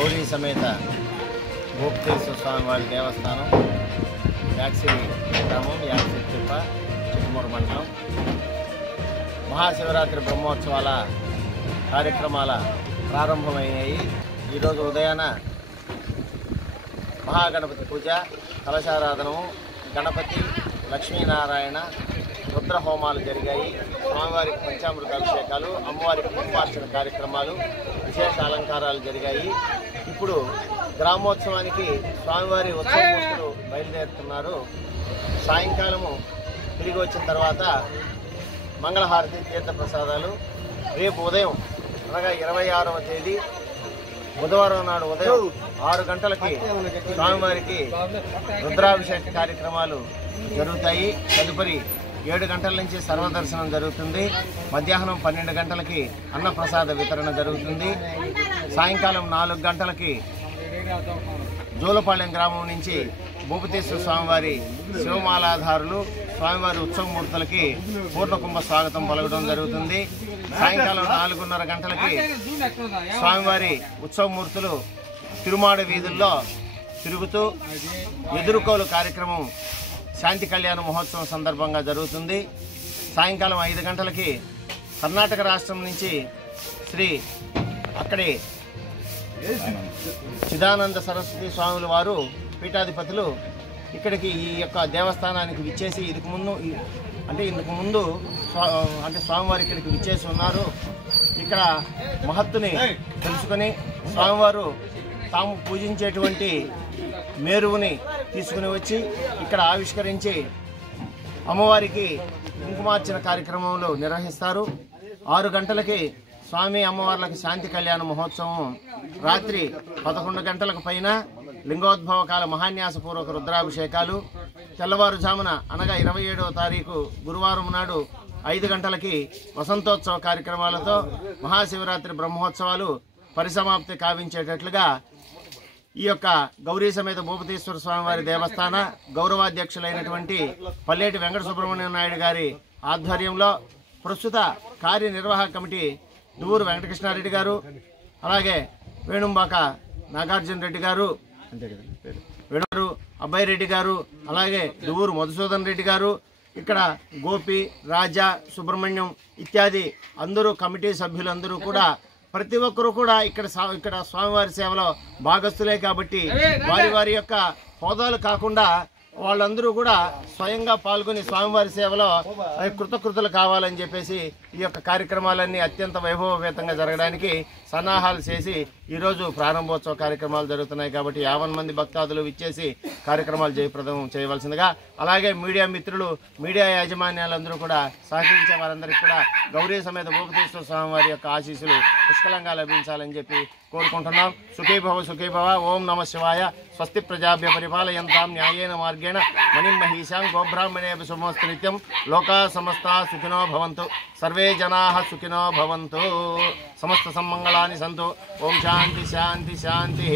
గౌరీ సమేత భూపతేశ్వర స్వామి వారి దేవస్థానం యాక్సిరి గ్రామం యాక్సిరి తిప్ప చిత్తూరు మండలం మహాశివరాత్రి బ్రహ్మోత్సవాల కార్యక్రమాల ప్రారంభమయ్యాయి. ఈరోజు ఉదయాన మహాగణపతి పూజ, కలశారాధనము, గణపతి, లక్ష్మీనారాయణ, రుద్ర హోమాలు జరిగాయి. స్వామివారికి పంచామృత అభిషేకాలు, అమ్మవారికి కుంకుమార్చన కార్యక్రమాలు, విశేష అలంకారాలు జరిగాయి. ఇప్పుడు గ్రామోత్సవానికి స్వామివారి ఉత్సవమూర్తులు బయలుదేరుతున్నారు. సాయంకాలము తిరిగి వచ్చిన తర్వాత మంగళహారతి, తీర్థప్రసాదాలు. రేపు ఉదయం అనగా 26వ తేదీ బుధవారం నాడు ఉదయం 6 గంటలకి స్వామివారికి రుద్రాభిషేక కార్యక్రమాలు జరుగుతాయి. తదుపరి 7 గంటల నుంచి సర్వదర్శనం జరుగుతుంది. మధ్యాహ్నం 12 గంటలకి అన్నప్రసాద వితరణ జరుగుతుంది. సాయంకాలం 4 గంటలకి జోలపాళెం గ్రామం నుంచి భూపతేశ్వర స్వామివారి శివమాలాధారులు స్వామివారి ఉత్సవమూర్తులకి పూర్ణకుంభ స్వాగతం పలకడం జరుగుతుంది. సాయంకాలం 4:30 గంటలకి స్వామివారి ఉత్సవమూర్తులు తిరుమాడ వీధుల్లో తిరుగుతూ ఎదుర్కోలు కార్యక్రమం శాంతి కళ్యాణ మహోత్సవం సందర్భంగా జరుగుతుంది. సాయంకాలం 5 గంటలకి కర్ణాటక రాష్ట్రం నుంచి శ్రీ అక్కడి చిదానంద సరస్వతి స్వాముల వారు పీఠాధిపతులు ఇక్కడికి ఈ యొక్క దేవస్థానానికి విచ్చేసి ఇందుకు ముందు స్వామివారు ఇక్కడికి విచ్చేసి ఉన్నారు. ఇక్కడ మహత్తుని తెలుసుకొని స్వామివారు తాము పూజించేటువంటి మేరువుని తీసుకుని వచ్చి ఇక్కడ ఆవిష్కరించి అమ్మవారికి కుంకుమార్చన కార్యక్రమంలో నిర్వహిస్తారు. 6 గంటలకి స్వామి అమ్మవార్లకు శాంతి కళ్యాణ మహోత్సవం, రాత్రి 11 గంటలకు పైన లింగోద్భవకాల మహాన్యాసపూర్వక రుద్రాభిషేకాలు, తెల్లవారుజామున అనగా 27వ తారీఖు గురువారం నాడు 5 గంటలకి వసంతోత్సవ కార్యక్రమాలతో మహాశివరాత్రి బ్రహ్మోత్సవాలు పరిసమాప్తి కావించేటట్లుగా ఈ యొక్క గౌరీ సమేత భూపతేశ్వర స్వామివారి దేవస్థాన గౌరవాధ్యక్షులైనటువంటి పల్లేటి వెంకట సుబ్రహ్మణ్య నాయుడు గారి ఆధ్వర్యంలో ప్రస్తుత కార్యనిర్వాహక కమిటీ దువ్వూరు వెంకటకృష్ణారెడ్డి గారు, అలాగే వేణుంబాక నాగార్జున రెడ్డి గారు, వేణుగారు, అబ్బాయి రెడ్డి గారు, అలాగే దువ్వూరు మధుసూదన్ రెడ్డి గారు, ఇక్కడ గోపి, రాజా, సుబ్రహ్మణ్యం ఇత్యాది అందరూ కమిటీ సభ్యులందరూ కూడా ప్రతి ఒక్కరూ కూడా ఇక్కడ స్వామివారి సేవలో భాగస్థులే కాబట్టి వారి యొక్క హోదాలు కాకుండా వాళ్ళందరూ కూడా స్వయంగా పాల్గొని స్వామివారి సేవలో కృతకృతులు కావాలని చెప్పేసి ఈ యొక్క కార్యక్రమాలన్నీ అత్యంత వైభవపేతంగా జరగడానికి సన్నాహాలు చేసి ఈరోజు ప్రారంభోత్సవ కార్యక్రమాలు జరుగుతున్నాయి. కాబట్టి 50 మంది భక్తాదులు విచ్చేసి కార్యక్రమాలు జయప్రదం చేయవలసిందిగా, అలాగే మీడియా మిత్రులు, మీడియా యాజమాన్యాలందరూ కూడా సహకరించే వారందరికీ కూడా గౌరీ సమేత భూపతేశ్వర స్వామి వారి యొక్క ఆశీస్సులు పుష్కలంగా లభించాలని చెప్పి కోరుకుంటున్నాం. సుఖీభవ. ఓం నమః శివాయ. స్వస్తి ప్రజాభ్య పరిపాలయంతాం న్యాయేన మార్గేణ మణిం మహిషాం గోబ్రాహ్మణేభ్యో శుభమస్తు నిత్యం. లోకా సమస్తా సుఖినో భవంతు. సర్వే జనాః సుఖినో భవంతు. సమస్త సమ్మంగళాని సంతు. ఓం శాంతి శాంతి శాంతి.